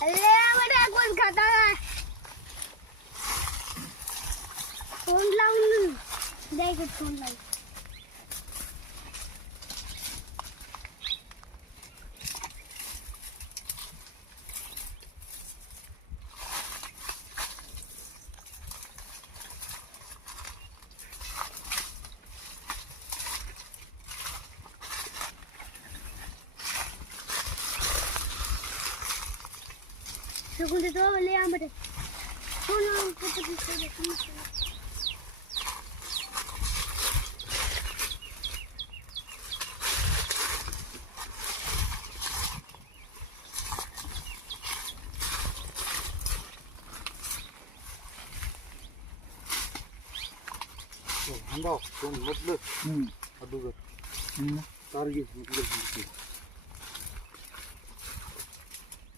कोण खाता फोन लावून द्यायचं फोन लावून Segundo todo le hambre. Uno que te puse de comida. Anda, con los dos. Aduga. Target,